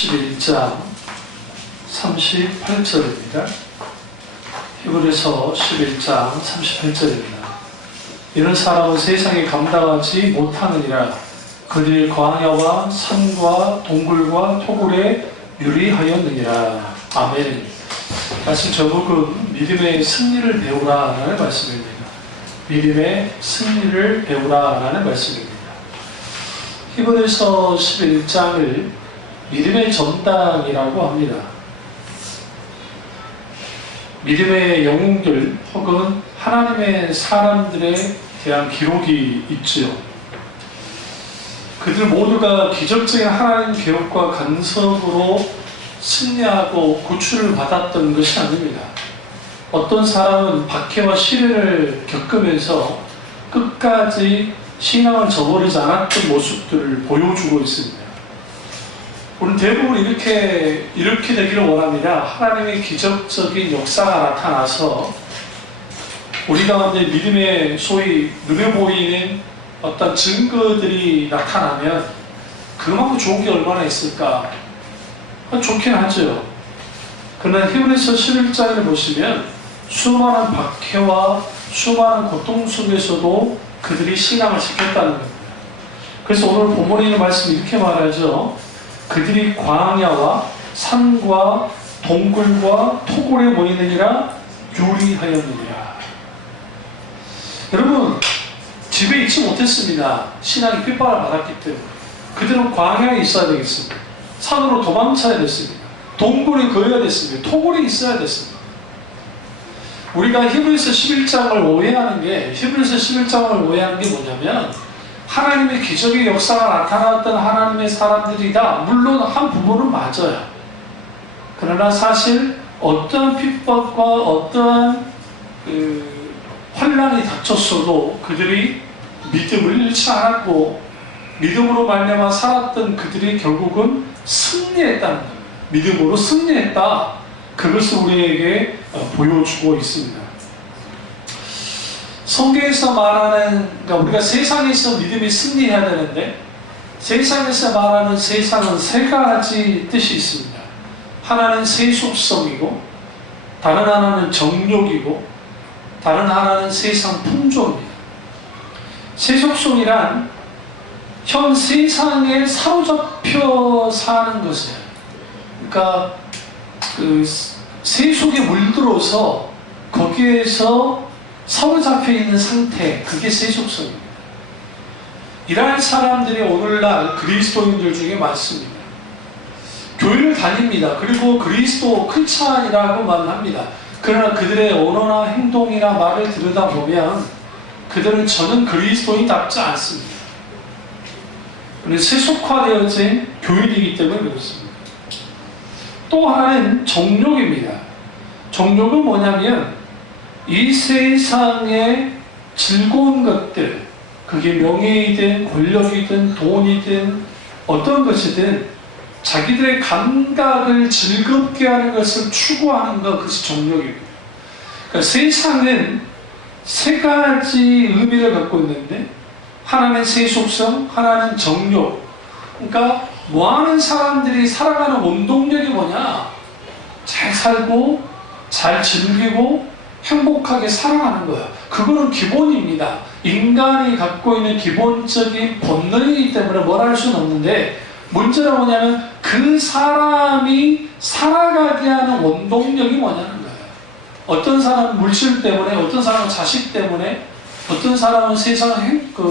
11장 38절입니다. 히브리서 11장 38절입니다. 이런 사람은 세상에 감당하지 못하느니라. 그들이 광야와 산과 동굴과 토굴에 유리하였느니라. 아멘. 말씀 제목은 믿음의 승리를 배우라 라는 말씀입니다. 믿음의 승리를 배우라 라는 말씀입니다. 히브리서 11장을 믿음의 전당이라고 합니다. 믿음의 영웅들 혹은 하나님의 사람들에 대한 기록이 있지요. 그들 모두가 기적적인 하나님 계획과 간섭으로 승리하고 구출을 받았던 것이 아닙니다. 어떤 사람은 박해와 시련을 겪으면서 끝까지 신앙을 저버리지 않았던 모습들을 보여주고 있습니다. 우리는 대부분 이렇게 되기를 원합니다. 하나님의 기적적인 역사가 나타나서 우리 가운데 믿음의 소위 눈에 보이는 어떤 증거들이 나타나면 그만큼 좋은 게 얼마나 있을까? 좋긴 하죠. 그러나 히브리서 11장을 보시면 수많은 박해와 수많은 고통 속에서도 그들이 신앙을 지켰다는 겁니다. 그래서 오늘 본문에 있는 말씀이 이렇게 말하죠. 그들이 광야와 산과 동굴과 토굴에 모이느니라 유리하였느니라. 여러분, 집에 있지 못했습니다. 신앙이 핍박을 받았기 때문에. 그들은 광야에 있어야 되겠습니다. 산으로 도망쳐야 됐습니다. 동굴에 거해야 됐습니다. 토굴에 있어야 됐습니다. 우리가 히브리서 11장을 오해하는 게 뭐냐면 하나님의 기적의 역사가 나타났던 하나님의 사람들이다. 물론 한 부분은 맞아요. 그러나 사실 어떠한 핍박과 어떠한 환난이 닥쳤어도 그들이 믿음을 잃지 않았고 믿음으로 말미암아 살았던 그들이 결국은 승리했다는 겁니다. 믿음으로 승리했다. 그것을 우리에게 보여주고 있습니다. 성경에서 말하는, 그러니까 우리가 세상에서 믿음이 승리해야 되는데 세상에서 말하는 세상은 세 가지 뜻이 있습니다. 하나는 세속성이고, 다른 하나는 정욕이고, 다른 하나는 세상 풍조입니다. 세속성이란 현 세상에 사로잡혀 사는 것이에요. 그러니까 그 세속에 물들어서 거기에서 사로잡혀 있는 상태, 그게 세속성입니다. 이러한 사람들이 오늘날 그리스도인들 중에 많습니다. 교회를 다닙니다. 그리고 그리스도 크리스찬이라고만 합니다. 그러나 그들의 언어나 행동이나 말을 들여다보면 그들은 저는 그리스도인답지 않습니다. 세속화되어진 교인이기 때문에 그렇습니다. 또 하나는 정욕입니다. 정욕은 뭐냐면 이 세상의 즐거운 것들, 그게 명예이든 권력이든 돈이든 어떤 것이든 자기들의 감각을 즐겁게 하는 것을 추구하는 것, 그것이 정욕입니다. 그러니까 세상은 세 가지 의미를 갖고 있는데 하나는 세속성, 하나는 정욕. 그러니까 많은 사람들이 살아가는 원동력이 뭐냐? 잘 살고 잘 즐기고 행복하게 살아가는 거예요. 그거는 기본입니다. 인간이 갖고 있는 기본적인 본능이기 때문에 뭘 할 수는 없는데 문제는 뭐냐면 그 사람이 살아가게 하는 원동력이 뭐냐는 거예요. 어떤 사람은 물질 때문에, 어떤 사람은 자식 때문에, 어떤 사람은 세상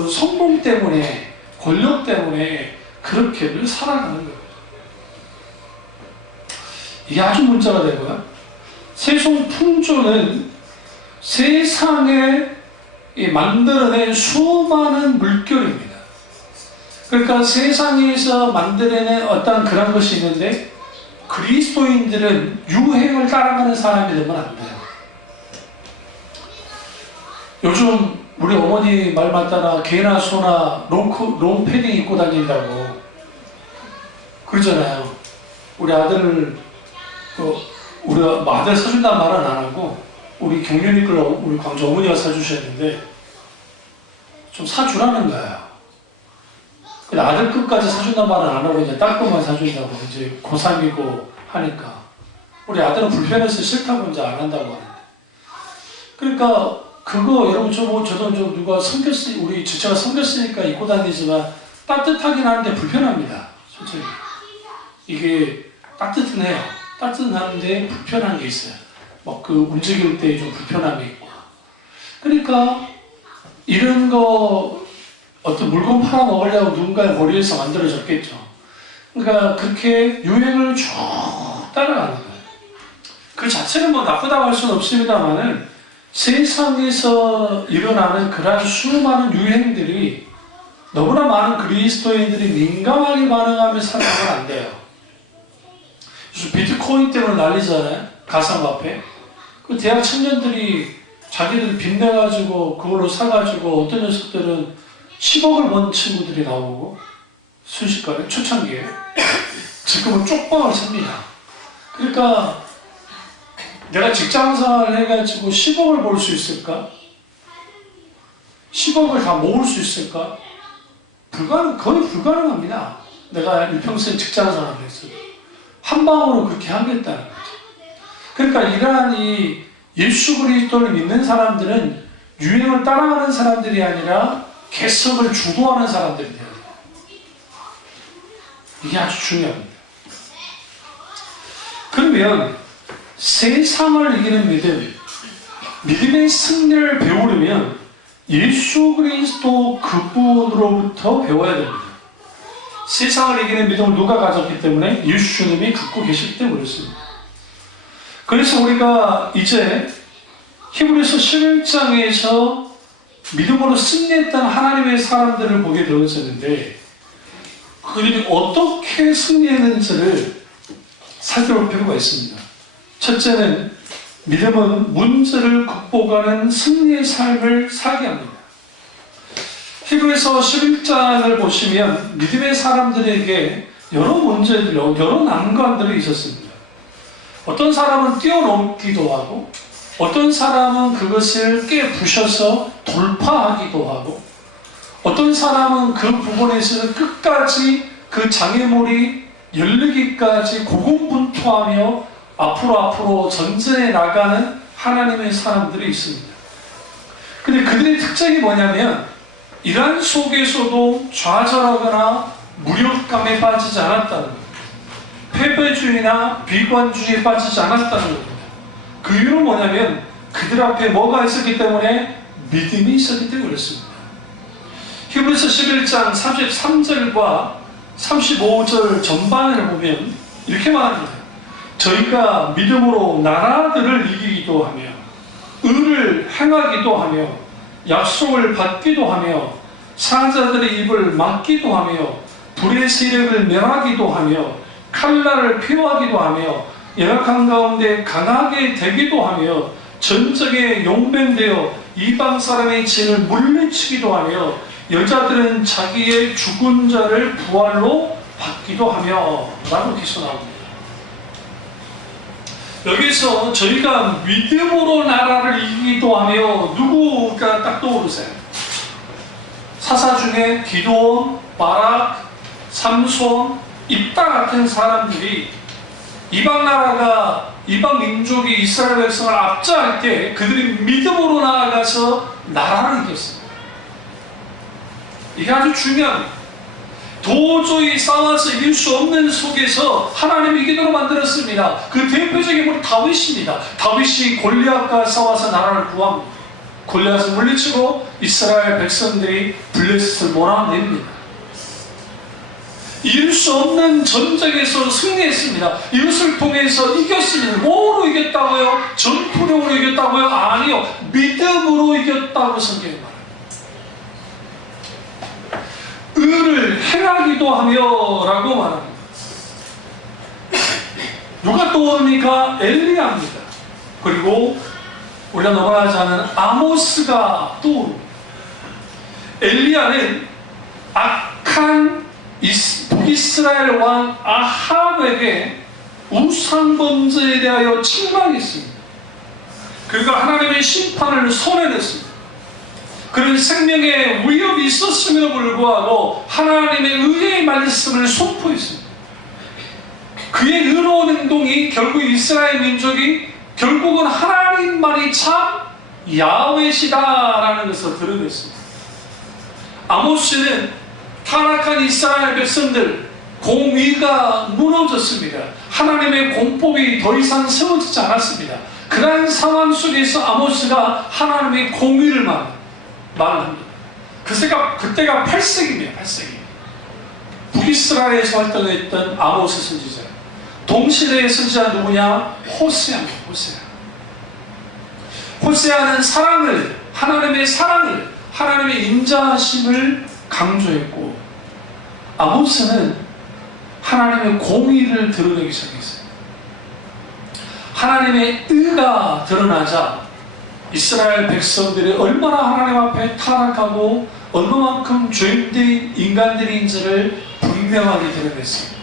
성공 때문에, 권력 때문에 그렇게 늘 살아가는 거예요. 이게 아주 문제가 되고요. 세속 풍조는 세상에 만들어낸 수많은 물결입니다. 그러니까 세상에서 만들어낸 어떤 그런 것이 있는데 그리스도인들은 유행을 따라가는 사람이 되면 안 돼요. 요즘 우리 어머니 말 맞다나 개나 소나 롱 패딩 입고 다닌다고 그러잖아요. 우리 아들 사준다는 말은 안 하고 우리 경륜이 걸 우리 광주 어머니가 사주셨는데 좀 사주라는 거예요. 근데 아들 끝까지 사준단 말은 안 하고 이제 딸 것만 사준다고 이제 고3이고 하니까 우리 아들은 불편해서 싫다고 이제 안 한다고 하는데 그러니까 그거 여러분 저도 좀 누가 섬겼으니 우리 주체가 섬겼으니까 입고 다니지만 따뜻하긴 한데 불편합니다. 솔직히 이게 따뜻은 해요. 따뜻한데 불편한 게 있어요. 막 그 움직일 때 좀 불편함이 있고 그러니까 이런 거 어떤 물건 팔아먹으려고 누군가의 머리에서 만들어졌겠죠. 그러니까 그렇게 유행을 쭉 따라가는 거예요. 그 자체는 뭐 나쁘다고 할 수는 없습니다만은 세상에서 일어나는 그러한 수많은 유행들이 너무나 많은 그리스도인들이 민감하게 반응하며 살아가면 안 돼요. 요즘 비트코인 때문에 난리잖아요. 가상화폐. 그 대학 청년들이 자기들 빚내가지고 그걸로 사가지고 어떤 녀석들은 10억을 번 친구들이 나오고 순식간에 초창기에 지금은 쪽방을 삽니다. 그러니까 내가 직장생활을 해가지고 10억을 벌 수 있을까? 10억을 다 모을 수 있을까? 거의 불가능합니다. 내가 일평생 직장생활을 했어요. 한 방으로 그렇게 하겠다는 거죠. 그러니까 이러한 이 예수 그리스도를 믿는 사람들은 유행을 따라가는 사람들이 아니라 개성을 주도하는 사람들이 돼야 돼요. 이게 아주 중요합니다. 그러면 세상을 이기는 믿음의 승리를 배우려면 예수 그리스도 그분으로부터 배워야 됩니다. 세상을 이기는 믿음을 누가 가졌기 때문에 예수님이 갖고 계시기 때문에 그렇습니다. 그래서 우리가 이제 히브리서 11장에서 믿음으로 승리했던 하나님의 사람들을 보게 되었었는데 그들이 어떻게 승리했는지를 살펴볼 필요가 있습니다. 첫째는 믿음은 문제를 극복하는 승리의 삶을 살게 합니다. 히브리서 11장을 보시면 믿음의 사람들에게 여러 문제들, 여러 난관들이 있었습니다. 어떤 사람은 뛰어넘기도 하고 어떤 사람은 그것을 깨부셔서 돌파하기도 하고 어떤 사람은 그 부분에서 끝까지 그 장애물이 열리기까지 고군분투하며 앞으로 전진해 나가는 하나님의 사람들이 있습니다. 근데 그들의 특징이 뭐냐면 이러한 속에서도 좌절하거나 무력감에 빠지지 않았다는 겁니다. 패배주의나 비관주의에 빠지지 않았다는 겁니다. 그 이유는 뭐냐면 그들 앞에 뭐가 있었기 때문에 믿음이 있었기 때문에 그렇습니다. 히브리서 11장 33절과 35절 전반을 보면 이렇게 말합니다. 저희가 믿음으로 나라들을 이기기도 하며 의를 행하기도 하며 약속을 받기도 하며 사자들의 입을 막기도 하며 불의 세력을 멸하기도 하며 칼날을 피하기도 하며 열악한 가운데 강하게 되기도 하며 전적에 용맹되어 이방 사람의 진을 물리치기도 하며 여자들은 자기의 죽은 자를 부활로 받기도 하며 라고 기서 나옵니다. 여기서 저희가 믿음으로 나라를 이기기도 하며 누구가 딱 떠오르세요? 사사 중에 기드온, 바락, 삼손, 입다 같은 사람들이 이방 나라가 이방 민족이 이스라엘 백성을 압제할 때 그들이 믿음으로 나아가서 나라를 이겼습니다. 이게 아주 중요합니다. 도저히 싸워서 이길 수 없는 속에서 하나님이 이기도록 만들었습니다. 그 대표적인 분이 다윗입니다. 다윗이 골리앗과 싸워서 나라를 구합니다. 골리앗을 물리치고 이스라엘 백성들이 블레셋을 몰아냅니다. 이길 수 없는 전쟁에서 승리했습니다. 이것을 통해서 이겼습니다. 뭐로 이겼다고요? 전투력으로 이겼다고요? 아니요. 믿음으로 이겼다고 성경이 말합니다. 의를 행하기도 하며 라고 말합니다. 누가 떠오릅니까? 엘리야입니다. 그리고 우리가 넘어가지 않은 아모스가 떠오릅니다. 엘리야는 악한 이스라엘 왕 아합에게 우상 범죄에 대하여 책망했습니다. 그러니까 하나님의 심판을 선언했습니다. 그런 생명의 위협이 있었음에도 불구하고 하나님의 의의 말씀을 선포했습니다. 그의 의로운 행동이 결국 이스라엘 민족이 결국은 하나님만이 참 야훼시다라는 것을 드러냈습니다. 아모스는 타락한 이스라엘 백성들 공의가 무너졌습니다. 하나님의 공법이 더 이상 세워지지 않았습니다. 그러한 상황 속에서 아모스가 하나님의 공의를 말합니다. 그때가 8세기입니다. 8세기. 북이스라엘에서 활동했던 아모스 선지자. 동시대의 선지자 누구냐? 호세아입니다. 호세아는 하나님의 사랑을, 하나님의 인자하심을 강조했고, 아모스는 하나님의 공의를 드러내기 시작했어요. 하나님의 의가 드러나자 이스라엘 백성들이 얼마나 하나님 앞에 타락하고 얼마만큼 죄인들인 인간들인지를 분명하게 드러냈습니다.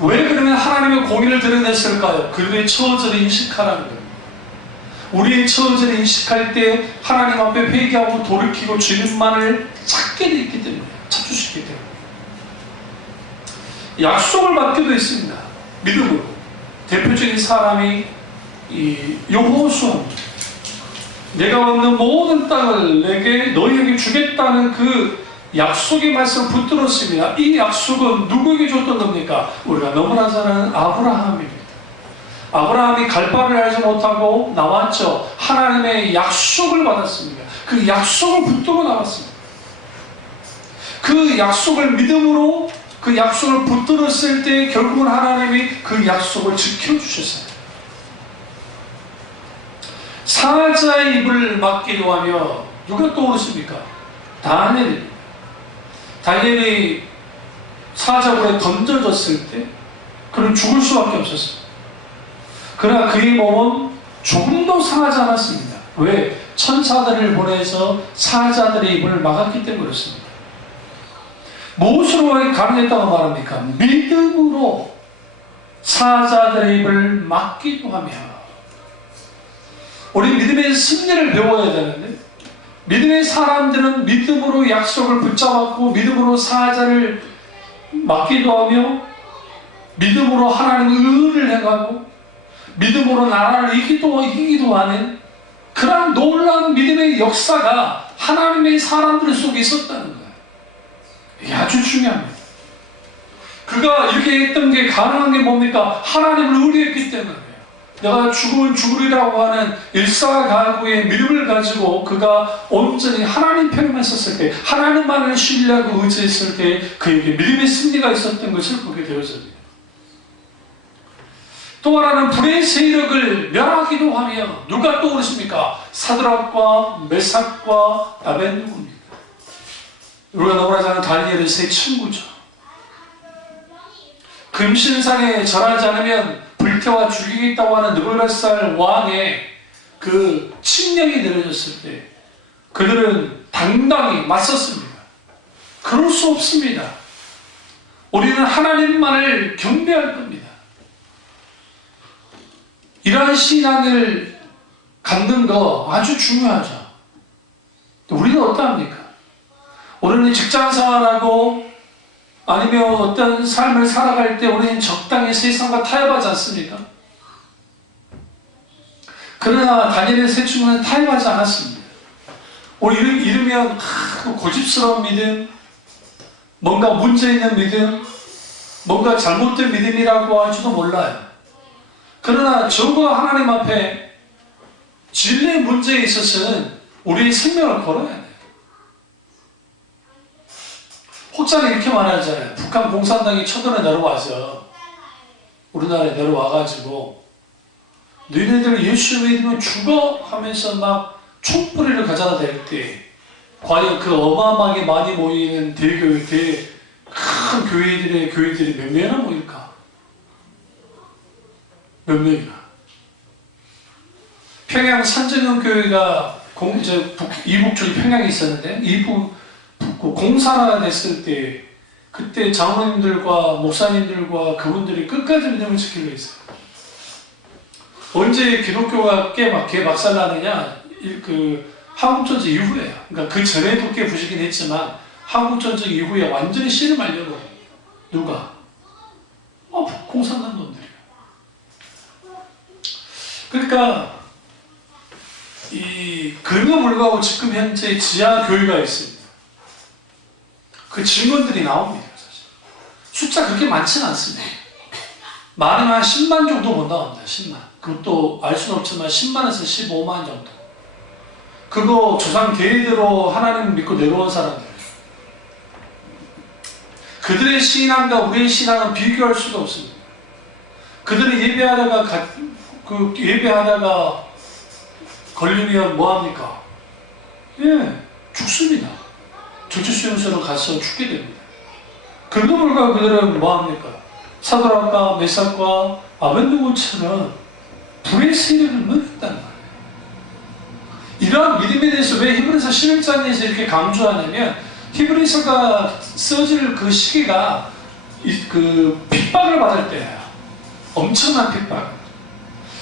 왜 그러면 하나님의 공의를 드러냈을까요? 그들의 처절을 인식하라는 거예요. 우리의 처절을 인식할 때 하나님 앞에 회개하고 돌이키고 주님만을 찾게 되기 때문에, 찾으시기 때문에. 약속을 받기도 했습니다. 믿음으로. 대표적인 사람이 이 여호수아입니다. 내가 얻는 모든 땅을 너희에게 주겠다는 그 약속의 말씀을 붙들었습니다. 이 약속은 누구에게 줬던 겁니까? 우리가 너무나 잘 아는 아브라함입니다. 아브라함이 갈 바를 알지 못하고 나왔죠. 하나님의 약속을 받았습니다. 그 약속을 붙들고 나왔습니다. 그 약속을 믿음으로 그 약속을 붙들었을 때 결국은 하나님이 그 약속을 지켜주셨어요. 사자의 입을 막기도 하며 누가 떠오르십니까? 다니엘이 사자굴에 던져졌을 때 그는 죽을 수밖에 없었어요. 그러나 그의 몸은 조금도 상하지 않았습니다. 왜? 천사들을 보내서 사자들의 입을 막았기 때문에 그렇습니다. 무엇으로 가능했다고 말합니까? 믿음으로 사자들의 입을 막기도 하며. 우리 믿음의 승리를 배워야 되는데, 믿음의 사람들은 믿음으로 약속을 붙잡았고 믿음으로 사자를 막기도 하며 믿음으로 하나님의 의를 행하고 믿음으로 나라를 이기기도 하는 그런 놀라운 믿음의 역사가 하나님의 사람들 속에 있었다는 거예요. 이게 아주 중요합니다. 그가 이렇게 했던 게 가능한 게 뭡니까? 하나님을 의뢰했기 때문에. 내가 죽으면 죽으리라고 하는 일사가구의 믿음을 가지고 그가 온전히 하나님 편에만 섰을 때, 하나님만을 신뢰하고 의지했을 때 그에게 믿음의 승리가 있었던 것을 보게 되어집니다. 또 하나는 불의 세력을 멸하기도 하며 누가 떠오르십니까? 사드락과 메삭과 아벤누고입니다. 우리가 너무나 잘 아는 다니엘의 세 친구죠. 금신상에 절하지 않으면 불태워 죽이겠다고 하는 느부갓네살 왕의 그 칙령이 내려졌을 때 그들은 당당히 맞섰습니다. 그럴 수 없습니다. 우리는 하나님만을 경배할 겁니다. 이러한 신앙을 갖는 거 아주 중요하죠. 우리는 어떠합니까? 우리는 직장생활하고 아니면 어떤 삶을 살아갈 때 우리는 적당히 세상과 타협하지 않습니까? 그러나 다니엘의 세 친구는 타협하지 않았습니다. 우리 이르면 고집스러운 믿음, 뭔가 문제 있는 믿음, 뭔가 잘못된 믿음이라고 할지도 몰라요. 그러나 저거 하나님 앞에 진리의 문제에 있어서는 우리의 생명을 걸어야 돼요. 혹자는 이렇게 말하잖아요. 북한 공산당이 처전에 내려와서 우리나라에 내려와가지고 너희들 예수 믿으면 죽어 하면서 막 촛불을 가져다 댈 때 과연 그 어마어마하게 많이 모이는 대교회, 큰 교회들이 몇 명이나 모일까? 몇 명이나? 평양 산정형 교회가 이북 쪽에 평양에 있었는데 공사가 됐을 때 그때 장로님들과 목사님들과 그분들이 끝까지 믿음을 지키려 했어요. 언제 기독교가 개박살나느냐? 한국전쟁 이후에요. 그러니까 그 전에도 꽤 부시긴 했지만 한국전쟁 이후에 완전히 씨를 말려버려요. 누가? 공산당 놈들이에요. 그러니까 그럼에도 불구하고 지금 현재 지하 교회가 있습니다. 그 증언들이 나옵니다. 사실 숫자 그렇게 많지는 않습니다. 많으면 한 10만 정도 본다고 합니다. 10만. 그것도 알 수는 없지만 10만에서 15만 정도. 그거 조상 대대로 하나님 믿고 내려온 사람들. 그들의 신앙과 우리의 신앙은 비교할 수가 없습니다. 그들은 예배하다가 걸리면 뭐합니까? 죽습니다. 절제수용소로 가서 죽게 됩니다. 그럼에도 불구하고 그들은 뭐합니까? 사드락과 메삭과 아벤누고처럼 불의 세력을 먹였다는 거예요. 이러한 믿음에 대해서 왜 히브리서 11장에서 이렇게 강조하냐면 히브리서가 써질 그 시기가 그 핍박을 받을 때예요. 엄청난 핍박.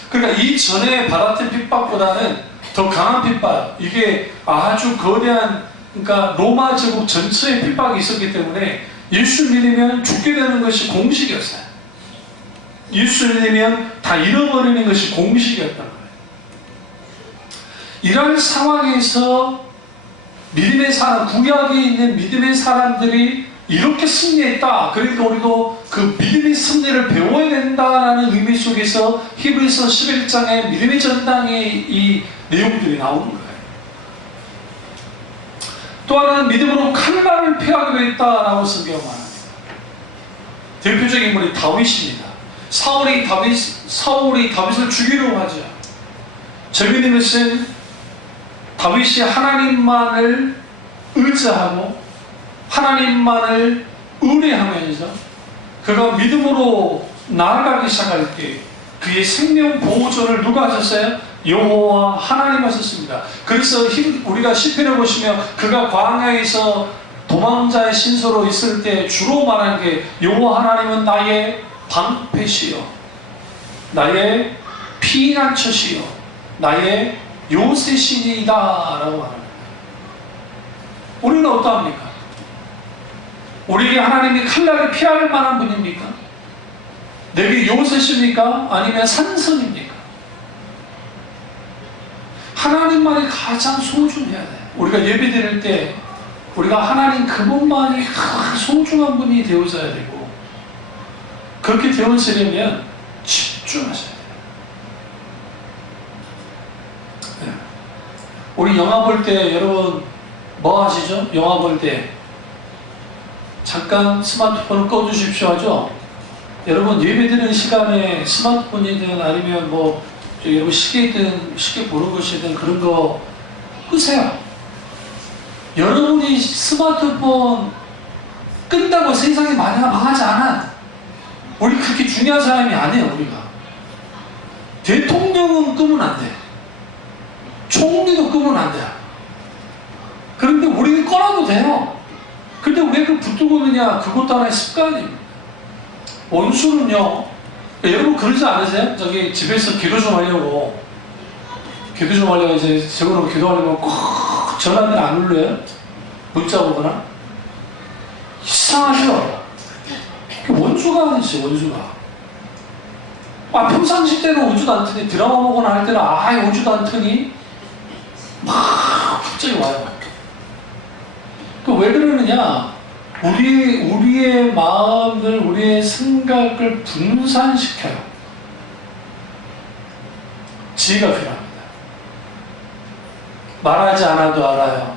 그러니까 이전에 받았던 핍박보다는 더 강한 핍박. 이게 아주 거대한, 그러니까 로마 제국 전체의 핍박이 있었기 때문에 예수 믿으면 죽게 되는 것이 공식이었어요. 예수 믿으면 다 잃어버리는 것이 공식이었던 거예요. 이런 상황에서 믿음의 사람, 구약에 있는 믿음의 사람들이 이렇게 승리했다. 그러니까 우리도 그 믿음의 승리를 배워야 된다는 의미 속에서 히브리서 11장의 믿음의 전당의 이 내용들이 나오는 거예요. 또 하나는 믿음으로 칼날을 피하기로 했다라고 성경은 말합니다. 대표적인 인물이 다윗입니다. 사울이 다윗을 죽이려고 하죠. 재미있는 것은 다윗이 하나님만을 의지하고 하나님만을 의뢰하면서 그가 믿음으로 나아가기 시작할 때 그의 생명 보호전을 누가 하셨어요? 여호와 하나님 하셨습니다. 그래서 우리가 시편을 보시면 그가 광야에서 도망자의 신소로 있을 때 주로 말하는 게 여호와 하나님은 나의 방패시요 나의 피난처시요 나의 요새신이다 라고 말합니다. 우리는 어떠합니까? 우리에게 하나님이 칼날을 피할 만한 분입니까? 내게 요새십니까? 아니면 산성입니까? 하나님만이 가장 소중해야 돼요. 우리가 예배 드릴 때 우리가 하나님 그분만이 소중한 분이 되어져야 되고 그렇게 되어지려면 집중하셔야 돼요. 네. 우리 영화 볼 때 여러분 뭐 하시죠? 영화 볼 때 잠깐 스마트폰을 꺼주십시오 하죠? 여러분 예배드리는 시간에 스마트폰이든 아니면 뭐 여러분 시계든 시계 보는 것이든 그런 거 끄세요. 여러분이 스마트폰 끈다고 세상이 망하지 않아. 우리 그렇게 중요한 사람이 아니에요. 우리가 대통령은 끄면 안 돼. 총리도 끄면 안 돼요. 그런데 우리는 꺼놔도 돼요. 근데 왜 그 붙들고 있느냐? 그것도 하나의 습관입니다. 원수는요, 여러분 그러지 않으세요? 저기 집에서 기도 좀 하려고 이제 저거로 기도하려면 꼭 전화를 안 눌러요? 문자 오거나? 이상하죠? 원수가 아니지, 원수가. 평상시 때는 오지도 않더니 드라마 보거나 할 때는 오지도 않더니 막 갑자기 와요. 왜 그러느냐? 우리의 마음을, 우리의 생각을 분산시켜요. 지혜가 필요합니다. 말하지 않아도 알아요.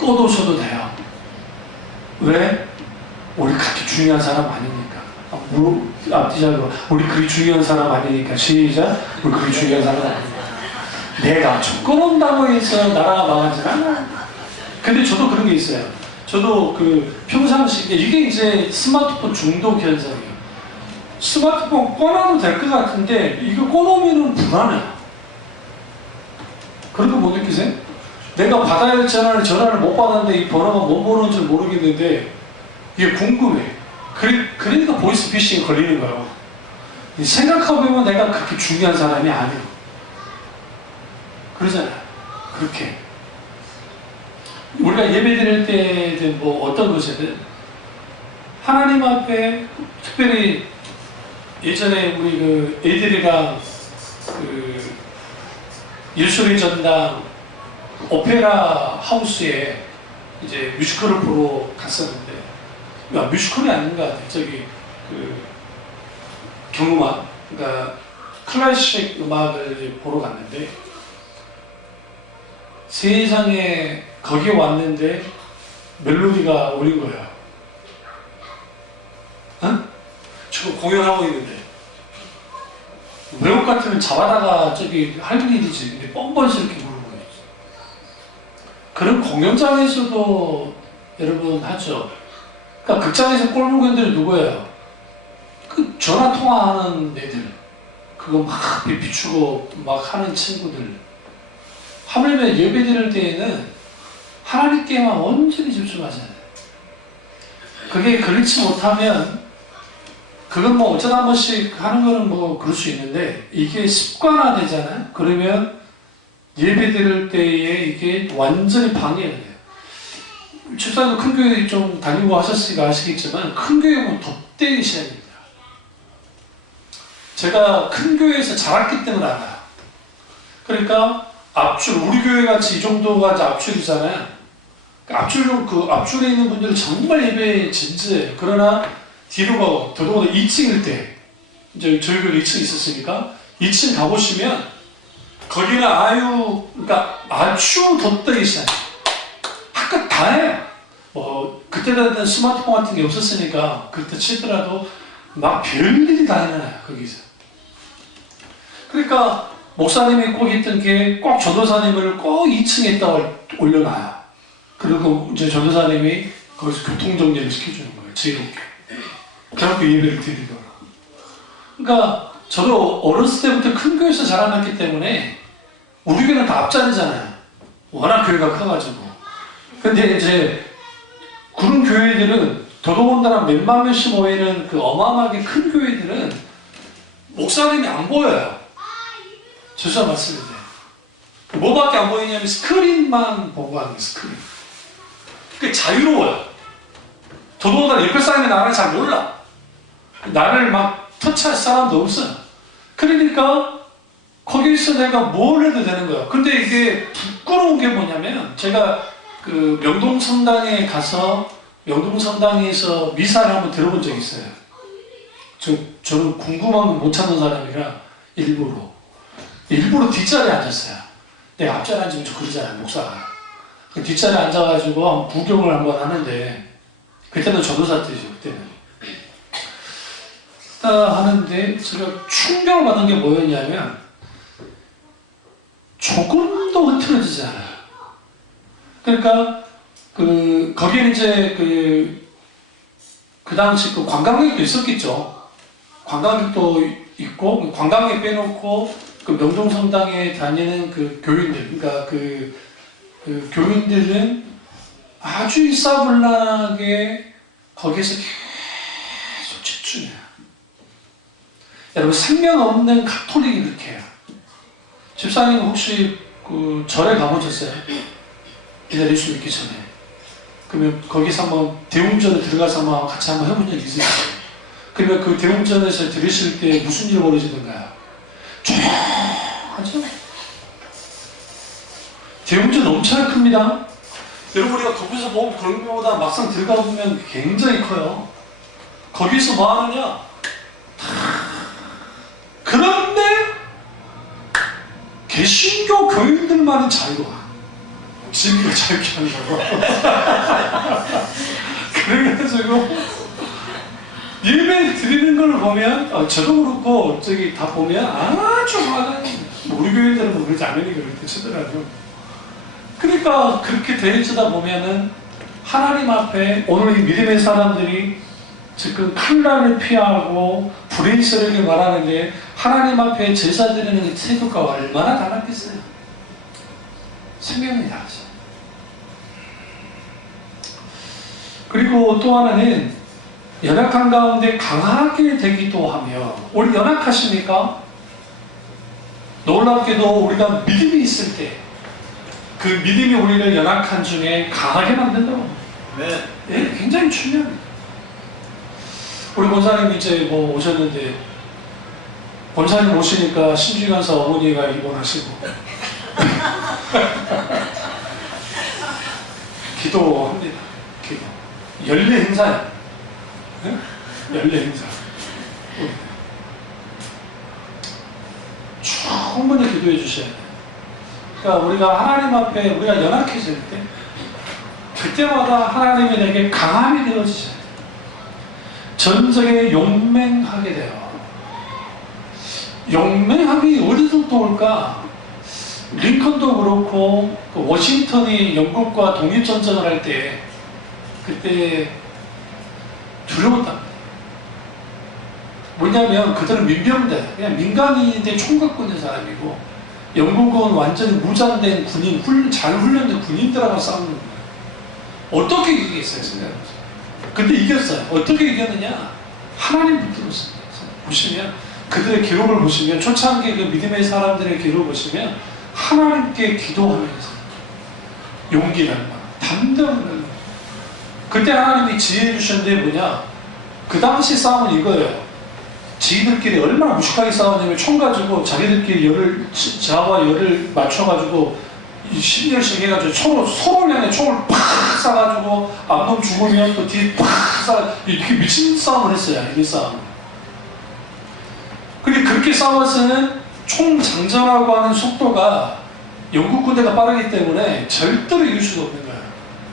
꺼두셔도 돼요. 왜? 우리 그렇게 중요한 사람 아니니까. 앞뒤자고 우리 그리 중요한 사람 아니니까. 시작. 우리 그리 중요한 사람 아니니까. 내가 좀 꺼놓는다고 해서 나라가 망하지 않아. 근데 저도 그런 게 있어요. 저도 평상시에 이게 이제 스마트폰 중독 현상이에요. 스마트폰 꺼놔도 될 것 같은데 이거 꺼놓으면 불안해요. 그런 거 못 느끼세요? 내가 받아야 할 전화를 못 받았는데 이 번호가 뭔 번호인지 모르겠는데 이게 궁금해. 그러니까 보이스피싱에 걸리는 거예요. 생각해보면 내가 그렇게 중요한 사람이 아니에요. 그러잖아요. 그렇게 우리가 예배 드릴 때든 뭐 어떤 것이든 하나님 앞에, 특별히 예전에 우리 그 애들이랑 그 예술의 전당 오페라 하우스에 이제 뮤지컬을 보러 갔었는데, 뮤지컬이 아닌 것 같아요. 저기 그 경음악, 그러니까 클래식 음악을 이제 보러 갔는데, 세상에 거기에 왔는데 멜로디가 올린 거예요. 어? 지금 공연하고 있는데 외국 같으면 잡아다가 저기 할 일이지. 근데 뻔뻔스럽게 부르는 거예요. 그런 공연장에서도 여러분 하죠. 그러니까 극장에서 꼴보견들이 누구예요? 그 전화 통화하는 애들, 그거 막 비추고 막 하는 친구들. 하물며 예배 드릴 때에는 하나님께만 온전히 집중하셔야 돼요. 그게 그렇지 못하면, 그건 뭐 어쩌다 한 번씩 하는 거는 뭐 그럴 수 있는데, 이게 습관화되잖아요? 그러면 예배 드릴 때에 이게 완전히 방해가 돼요. 집사도 큰 교회 좀 다니고 하셨으니까 아시겠지만, 큰 교회 보면 덧대이셔야 됩니다. 제가 큰 교회에서 자랐기 때문에 알아요. 그러니까 앞줄, 우리 교회 같이 이 정도가 이제 앞줄이잖아요. 그 앞줄에 있는 분들은 정말 예배에 진지해요. 그러나 뒤로 가고, 더더군다나 2층일 때, 이제 저희 교회 2층 있었으니까, 2층 가보시면, 거기는 그러니까 아주 덧대이시잖아요. 학교 다 해요. 뭐, 그때는 스마트폰 같은 게 없었으니까, 그때 치더라도 막 별일이 다 해놔요, 거기서. 그러니까, 목사님이 꼭 했던 게 꼭 전도사님을 꼭 2층에다 올려놔요. 그리고 이제 전도사님이 거기서 교통정리를 시켜주는 거예요. 지혜롭게. 그래갖고 예배를 드리더라고요. 그러니까 저도 어렸을 때부터 큰 교회에서 자라났기 때문에 우리 교회는 다 앞자리잖아요. 워낙 교회가 커가지고. 근데 이제 그런 교회들은 더더군다나 몇만 명씩 모이는 그 어마어마하게 큰 교회들은 목사님이 안 보여요. 죄송 말씀인데 뭐밖에 안 보이냐면 스크린만 보고 하는 게 스크린. 그게 자유로워요. 더더군다나 옆에 사람이 나를 잘 몰라. 나를 막 터치할 사람도 없어요. 그러니까 거기서 내가 뭘 해도 되는 거예요. 근데 이게 부끄러운 게 뭐냐면, 제가 그 명동성당에 가서 명동성당에서 미사를 한번 들어본 적이 있어요. 저는 궁금한 거 못 찾는 사람이라 일부러 뒷자리에 앉았어요. 내가 앞자리에 앉으면 좀 그러잖아요, 목사가. 뒷자리에 앉아가지고 구경을 한번 하는데, 그때는 전도사 때죠, 그때는. 하는데 제가 충격을 받은 게 뭐였냐면, 조금도 흐트러지지 않아요. 그러니까 거기에 이제 그 당시 그 관광객도 있었겠죠. 관광객도 있고, 관광객 빼놓고 그 명동성당에 다니는 그 교인들, 그러니까 그 교인들은 아주 일사불란하게 거기에서 계속 집중해요. 여러분, 생명 없는 가톨릭이 그렇게 해요. 집사님 혹시 그 절에 가보셨어요? 옛날 예수 믿기 전에. 그러면 거기서 한번 대웅전에 들어가서 한번 같이 한번 해본 적 있으세요? 그러면 그 대웅전에서 들으실 때 무슨 일이 벌어지던가요? 조용하죠? 대웅전 엄청 큽니다. 여러분, 우리가 거기서 보면 그런 것보다 막상 들어가 보면 굉장히 커요. 거기서 뭐 하느냐? 그런데 개신교 교인들만은 자유로워. 지금도 자유케 한다고. 그래가지고 예배 드리는 걸 보면, 저도 그렇고 저기 다 보면 아주 화가, 우리 교인들은 뭐 그러지 않으니까 그렇게 치더라고요. 그러니까 그렇게 되어지다 보면은 하나님 앞에 오늘 이 믿음의 사람들이 지금 칼날을 피하고 불의스럽게 말하는데, 하나님 앞에 제사 드리는 그 태도가 얼마나 달랐겠어요. 생명이 다르죠. 그리고 또 하나는 연약한 가운데 강하게 되기도 하며, 오늘 연약하십니까? 놀랍게도 우리가 믿음이 있을 때 그 믿음이 우리를 연약한 중에 강하게 만든다고. 네. 예, 굉장히 중요합니다. 우리 권사님 이제 뭐 오셨는데 권사님 오시니까 신주간사 어머니가 입원하시고 기도합니다. 기도. 연례 행사야. 네? 연례 행사. 충분히 기도해 주셔야 돼요. 그러니까 우리가 하나님 앞에 우리가 연약해질 때 그때마다 하나님이 내게 강함이 되어지셔야 돼요. 전쟁에 용맹하게 돼요. 용맹함이 어디서부터 올까? 링컨도 그렇고 워싱턴이 영국과 독립전쟁을 할 때 그때 두려웠답니다. 뭐냐면 그들은 민병대, 그냥 민간인인데 총 갖고 있는 사람이고 영국은 완전히 무장된 군인, 잘 훈련된 군인들하고 싸우는 거예요. 어떻게 이기겠어요, 생각해보세요. 근데 이겼어요. 어떻게 이겼느냐? 하나님 붙들었습니다. 보시면 그들의 기록을 보시면 초창기 그 믿음의 사람들의 기록을 보시면 하나님께 기도하면서 용기를 하는 거예요. 담대함을 하는 거예요. 그때 하나님이 지혜해 주셨는데 뭐냐? 그 당시 싸움은 이거예요. 지희들끼리 얼마나 무식하게 싸웠냐면 총 가지고 자기들끼리 자와 열을 맞춰가지고 10열씩 해가지고 서로 향해 총을 팍 쏴가지고 앞놈 죽으면 또 뒤에 팍 쏴 이렇게 미친 싸움을 했어요. 이 싸움. 근데 그렇게 싸워서는 총 장전하고 하는 속도가 영국 군대가 빠르기 때문에 절대로 이길 수가 없는 거예요.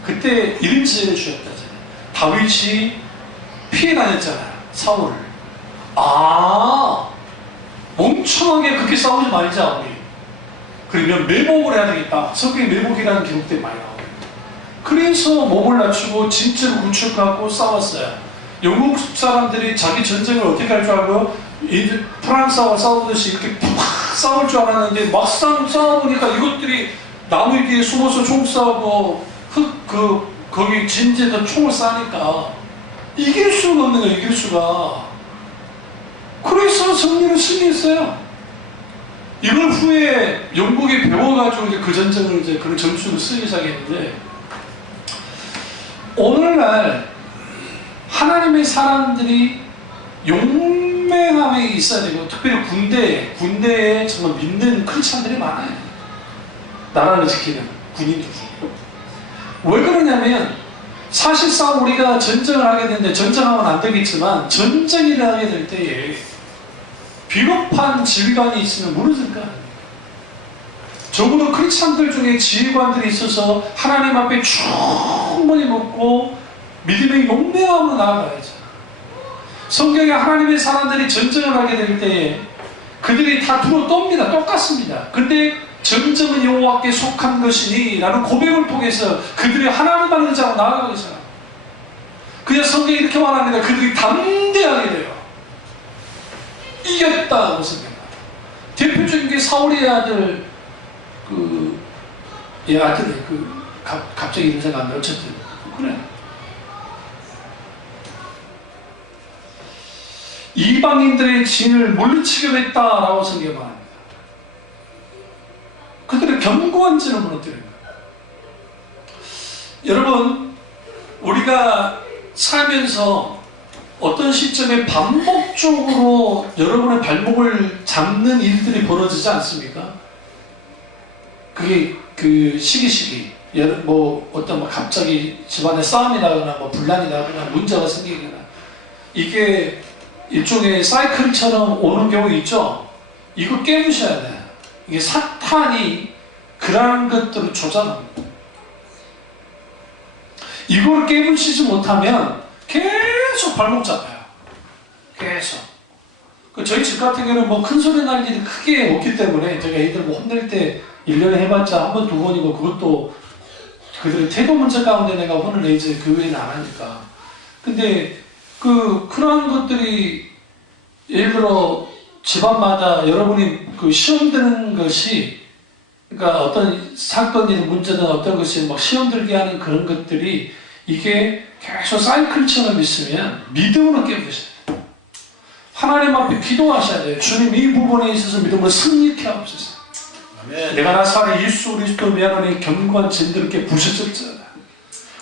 그때 이런 지혜를 주셨다잖아요. 다윗이 피해 다녔잖아요. 사울을. 멍청하게 그렇게 싸우지 말자 우리. 그러면 매복을 해야 되겠다. 성경에 매복이라는 기록들이 많이 나와요. 그래서 몸을 낮추고 진짜로 구축하고 싸웠어요. 영국 사람들이 자기 전쟁을 어떻게 할 줄 알고 프랑스와 싸우듯이 이렇게 팍 싸울 줄 알았는데 막상 싸워보니까 이것들이 나무 뒤에 숨어서 총 싸우고 거기 진지에서 총을 쏴니까 이길 수가 없는 거예요. 이길 수가. 그래서 승리했어요. 이걸 후에 영국이 배워가지고 이제 그 전쟁을 이제 그런 전술을 쓰기 시작했는데 오늘날 하나님의 사람들이 용맹함에 있어야 되고 특별히 군대에 정말 믿는 크리스찬들이 많아요. 나라를 지키는 군인들. 왜 그러냐면 사실상 우리가 전쟁을 하게 되는데 전쟁하면 안 되겠지만 전쟁을 하게 될 때에 비겁한 지휘관이 있으면 무너질 거 아니에요. 적어도 크리스찬들 중에 지휘관들이 있어서 하나님 앞에 충분히 묻고 믿음의 용맹함으로 나아가야죠. 성경에 하나님의 사람들이 전쟁을 하게 될 때에 그들이 다 두루 떱니다. 똑같습니다. 근데 전쟁은 여호와께 속한 것이니 라는 고백을 통해서 그들이 하나님만 의지하고 나아가겠어요. 그냥 성경이 이렇게 말합니다. 그들이 담대하게 돼요. 이겼다고 생각합니다. 대표적인 게 사울의 아들 아들이 갑자기 이런 생각 안 나요. 어쨌든 그래. 이방인들의 진을 물리치려했다라고 성경이 말합니다. 그들의 견고한 진을 무너뜨립니다. 여러분, 우리가 살면서 어떤 시점에 반복적으로 여러분의 발목을 잡는 일들이 벌어지지 않습니까? 그게 그 시기 어떤 갑자기 집안에 싸움이 나거나 분란이 나거나 문제가 생기거나 이게 일종의 사이클처럼 오는 경우 있죠? 이거 깨부셔야 돼요. 이게 사탄이 그러한 것들을 조작합니다. 이걸 깨부시지 못하면 계속 발목 잡아요. 계속. 저희 집 같은 경우는 큰 소리 날 일이 크게 없기 때문에 제가 애들 혼낼 때 1년에 해봤자 한 번, 두 번이고 그것도 그들의 태도 문제 가운데 내가 혼을 내지 그 외에는 안 하니까. 근데 그런 것들이 예를 들어 집안마다 여러분이 시험 드는 것이 그러니까 어떤 사건이든 문제든 어떤 것이 시험 들게 하는 그런 것들이 이게 계속 사이클처럼 있으면 믿음으로 깨부셔야 돼요. 하나님 앞에 기도하셔야 돼요. 주님, 이 부분에 있어서 믿음으로 승리케 하옵소서. 내가 나사렛 예수 그리스도 미안하니 견고한 진들을 깨 부셔졌잖아.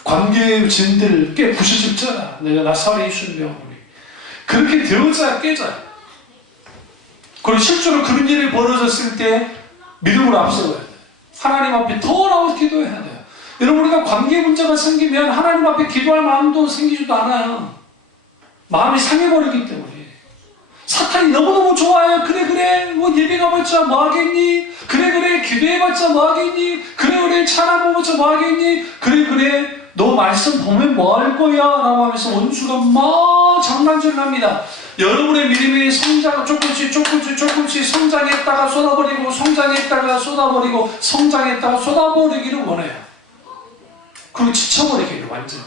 관계의 진들을 깨 부셔졌잖아. 내가 나사렛 예수를 미안하니. 그렇게 되어져야 깨져요. 그리고 실제로 그런 일이 벌어졌을 때 믿음으로 앞서가야 돼요. 하나님 앞에 더 나와서 기도해야 돼요. 여러분, 우리가 관계 문제가 생기면 하나님 앞에 기도할 마음도 생기지도 않아요. 마음이 상해버리기 때문에. 사탄이 너무너무 좋아요. 그래 뭐 예배 가봤자 뭐 하겠니? 그래 기도해봤자 뭐 하겠니? 그래 찬양 보봤자 뭐 하겠니? 그래 너 말씀 보면 뭐 할 거야? 라고 하면서 원수가 막 장난질을 합니다. 여러분의 믿음의 성장 조금씩 성장했다가 쏟아버리고 성장했다가 쏟아버리고 성장했다가 쏟아버리기를 원해요. 그리고 지쳐버리기를 완전히.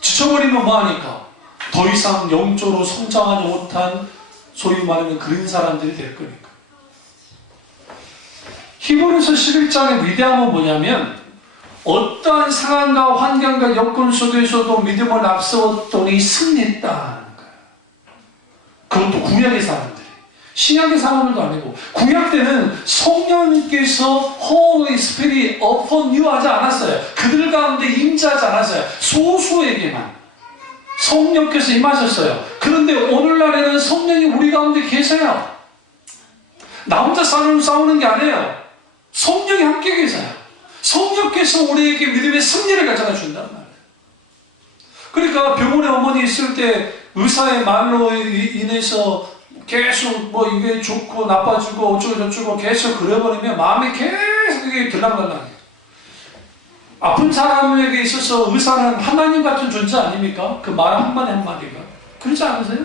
지쳐버리면 뭐하니까? 더 이상 영적으로 성장하지 못한 소위 말하는 그런 사람들이 될 거니까. 히브리서 11장의 위대함은 뭐냐면 어떠한 상황과 환경과 여건 속에서도 믿음을 앞세웠더니 승리했다는 거예요. 그것도 구약의 사람들이. 신약의 사람들도 아니고. 구약 때는 성령님께서 Holy Spirit upon you 하지 않았어요. 그들 가운데 임재하지 않았어요. 소수에게만 성령께서 임하셨어요. 그런데 오늘날에는 성령이 우리 가운데 계세요. 나 혼자 싸우는 게 아니에요. 성령이 함께 계세요. 성령께서 우리에게 믿음의 승리를 가져다 준단 말이에요. 그러니까 병원에 어머니 있을 때 의사의 말로 인해서 계속 뭐 이게 좋고 나빠지고 어쩌고 계속 그려버리면 마음이 계속 이게 들락날락해요. 아픈 사람에게 있어서 의사는 하나님 같은 존재 아닙니까? 그 말 한마디가. 그렇지 않으세요?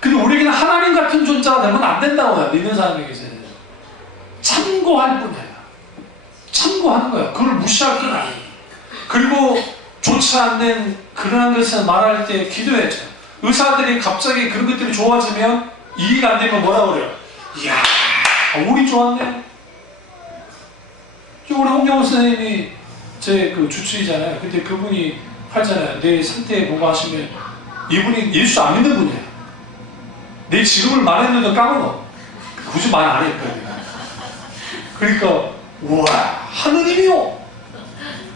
근데 우리에게는 하나님 같은 존재가 되면 안 된다고요. 믿는 사람에게서는. 참고할 뿐이에요. 참고하는 거예요. 그걸 무시할 건 아니에요. 그리고 좋지 않는 그러한 것을 말할 때 기도해야죠. 의사들이 갑자기 그런 것들이 좋아지면 이해가 안 되면 뭐라 그래요? 이야, 우리 좋았네. 우리 홍경호 선생님이 제 그 주치의잖아요. 근데 그분이 하잖아요. 내 상태 보고 하시면 이분이 예수 안 믿는 분이에요. 내 지금을 말했는데 까먹어. 굳이 말 안 했거든요. 그러니까 우와, 하느님이요.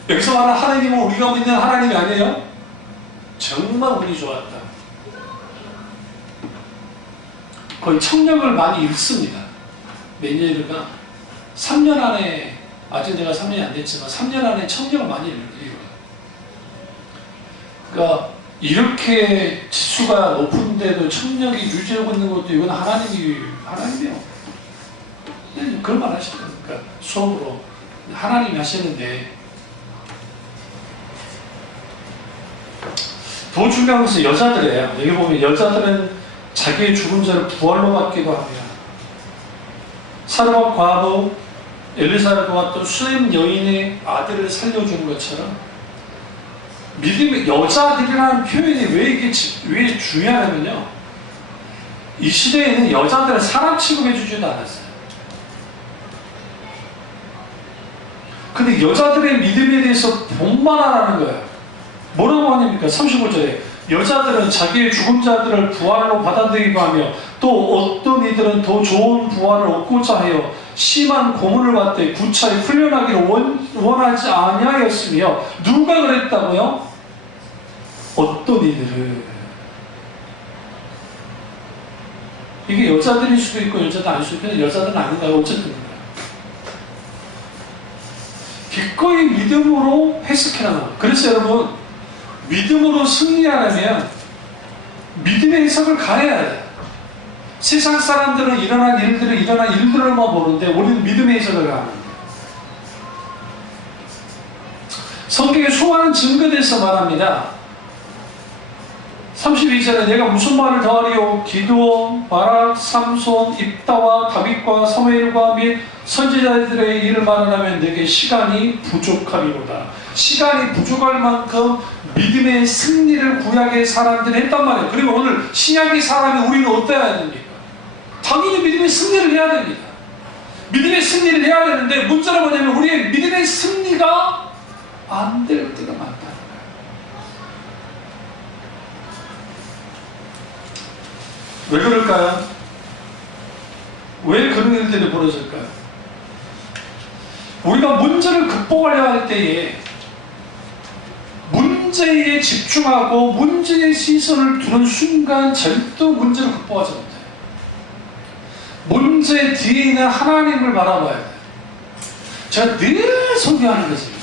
여기서 말하는 하느님은 우리가 믿는 하나님이 아니에요. 정말 운이 좋았다. 거의 청력을 많이 잃습니다. 매니저가 3년 안에, 아직 내가 3년이 안 됐지만 3년 안에 청력을 많이 잃어요. 그러니까 이렇게 지수가 높은데도 청력이 유지하고 있는 것도 이건 하나님이에요. 그런 말 하시더라고요. 그러니까 수업으로 하나님이 하시는데, 더 중요한 것은 여자들이에요. 여기 보면 여자들은 자기의 죽은 자를 부활로 받기도 합니다. 사르밧 과부 엘리사벳과 또 수렘 여인의 아들을 살려주는 것처럼 믿음의 여자들이라는 표현이 왜 중요하냐면요, 이 시대에는 여자들을 사람 취급해주지도 않았어요. 근데 여자들의 믿음에 대해서 본만하라는 거예요. 뭐라고 하냐니까 35절에 여자들은 자기의 죽은 자들을 부활로 받아들이고 하며 또 어떤 이들은 더 좋은 부활을 얻고자 하여 심한 고문을 받되 구차히 훈련하기를 원하지 아니하였으며. 누가 그랬다고요? 어떤 이들은. 이게 여자들일 수도 있고 여자도 아닐 수도 있고 여자들은 아닌가요? 어쨌든 기꺼이 믿음으로 해석해나가는 거예요. 그래서 여러분, 믿음으로 승리하려면 믿음의 해석을 가해야 돼요. 세상 사람들은 일어난 일들을만 보는데 우리는 믿음의 해석을 가하는 거예요. 성경에 수많은 증거에서 말합니다. 32절에 내가 무슨 말을 더하리요? 기드온, 바락, 삼손, 입다와 다윗과 사무엘과 및 선지자들의 일을 말하려면 내게 시간이 부족하리로다. 시간이 부족할 만큼 믿음의 승리를 구약의 사람들이 했단 말이에요. 그리고 오늘 신약의 사람이 우리는 어떠해야 됩니까? 당연히 믿음의 승리를 해야 됩니다. 믿음의 승리를 해야 되는데 문제는 뭐냐면 우리의 믿음의 승리가 안 될 때가 많다는 거예요. 왜 그럴까요? 왜 그런 일들이 벌어질까요? 우리가 문제를 극복하려 할 때에 문제에 집중하고 문제의 시선을 두는 순간 절대 문제를 극복하지 못해요. 문제 뒤에 있는 하나님을 바라봐야 돼요. 제가 늘 설교하는 것입니다.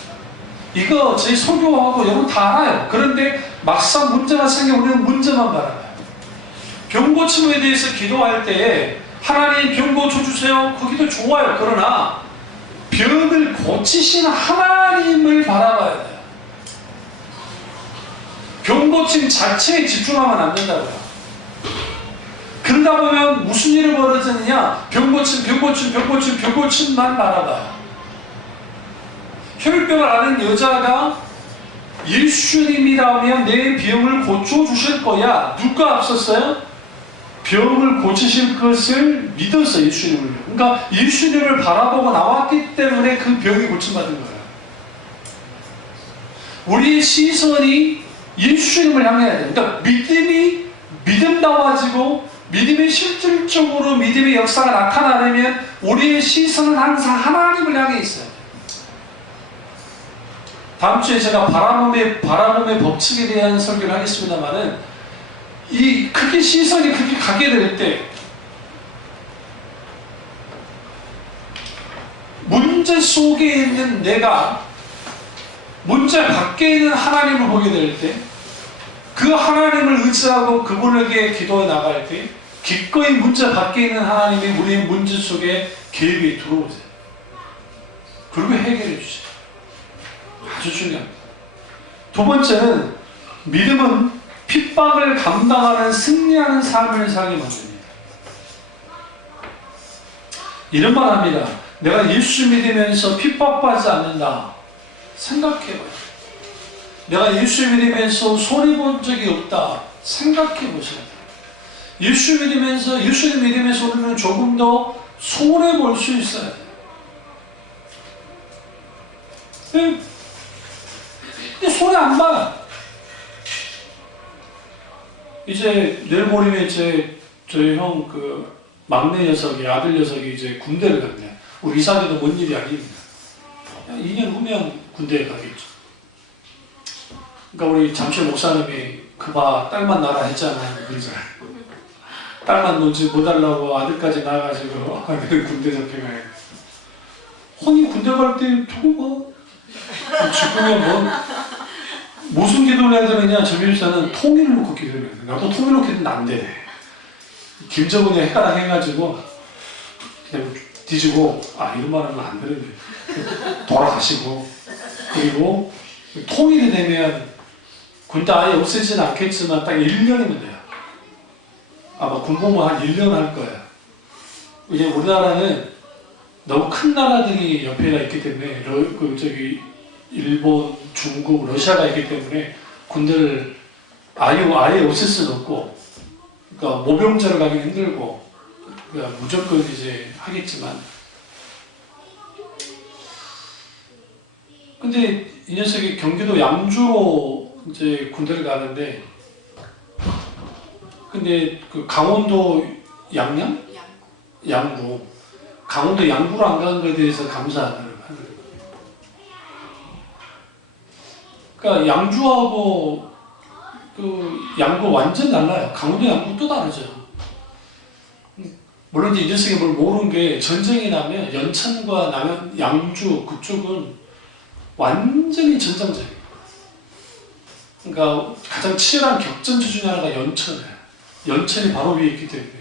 이거 제 설교하고 여러분 다 알아요. 그런데 막상 문제가 생겨 우리는 문제만 바라봐요. 병 고침에 대해서 기도할 때에 하나님 병 고쳐주세요. 거기도 좋아요. 그러나 병을 고치시는 하나님을 바라봐야 돼요. 병 고침 자체에 집중하면 안 된다고요. 그러다 보면 무슨 일이 벌어지느냐? 병 고침만 바라봐요. 혈병을 앓는 여자가 예수님이라면 내 병을 고쳐주실 거야. 누가 앞섰어요? 병을 고치실 것을 믿어서 예수님을. 그러니까 예수님을 바라보고 나왔기 때문에 그 병이 고침받은 거예요. 우리의 시선이 예수님을 향해야 돼요. 그러니까 믿음이 믿음다워지고 믿음이 실질적으로 믿음의 역사가 나타나려면 우리의 시선은 항상 하나님을 향해 있어요. 다음 주에 제가 바라봄의 법칙에 대한 설교를 하겠습니다만은 크게 시선이 그렇게 가게 될 때 문제 속에 있는 내가 문제 밖에 있는 하나님을 보게 될 때 그 하나님을 의지하고 그분에게 기도해 나갈 때 기꺼이 문제 밖에 있는 하나님이 우리의 문제 속에 계획에 들어오세요. 그리고 해결해 주세요. 아주 중요합니다. 두 번째는 믿음은 핍박을 감당하는 승리하는 삶을 살게 만듭니다. 이런 말 합니다. 내가 예수 믿으면서 핍박받지 않는다. 생각해봐요. 내가 예수 믿으면서 손해본 적이 없다. 생각해보세요. 예수님 믿으면서 우리는 조금 더 손해볼 수 있어야 돼요. 근데 손해 안 봐요. 이제 내일 모레면 저희 형 막내 녀석이 아들 녀석이 이제 군대를 갔네요. 우리 이사님도 뭔 일이 아닙니다. 2년 후면 군대에 가겠죠. 그러니까 우리 잠실 목사님이 딸만 낳아라 했잖아요. 그래서 딸만 놓지 못하려고 아들까지 낳아가지고 군대 잡혀가요. 혼이 군대 갈 때 두고 죽으면 무슨 기도를 해야 되느냐? 정일사는 통일을 놓고 기도를 해야 돼. 나도 통일 놓고 기도는 안 돼. 김정은이 헷갈락 해가지고 그냥 뒤지고 이런 말 하면 안 되는데 돌아가시고 그리고 통일이 되면 군대 아예 없애지는 않겠지만 딱 1년이면 돼요. 아마 군복무 한 1년 할 거예요. 이제 우리나라는 너무 큰 나라들이 옆에가 있기 때문에 일본, 중국, 러시아가 있기 때문에 군대를 아예 없앨 수는 없고, 그러니까 모병제로 가긴 힘들고, 그러니까 무조건 이제 하겠지만, 근데 이 녀석이 경기도 양주로 이제 군대를 가는데, 근데 강원도 양구, 강원도 양구로 안 가는 것에 대해서 감사하는. 그러니까 양주하고 양구 완전 달라요. 강원도 양구 또 다르죠. 물론 이제 이 녀석이 뭘 모르는 게 전쟁이 나면 연천과 양주 그쪽은 완전히 전장적이에요. 그러니까 가장 치열한 격전지 중에 하나가 연천이에요. 연천이 바로 위에 있기 때문에.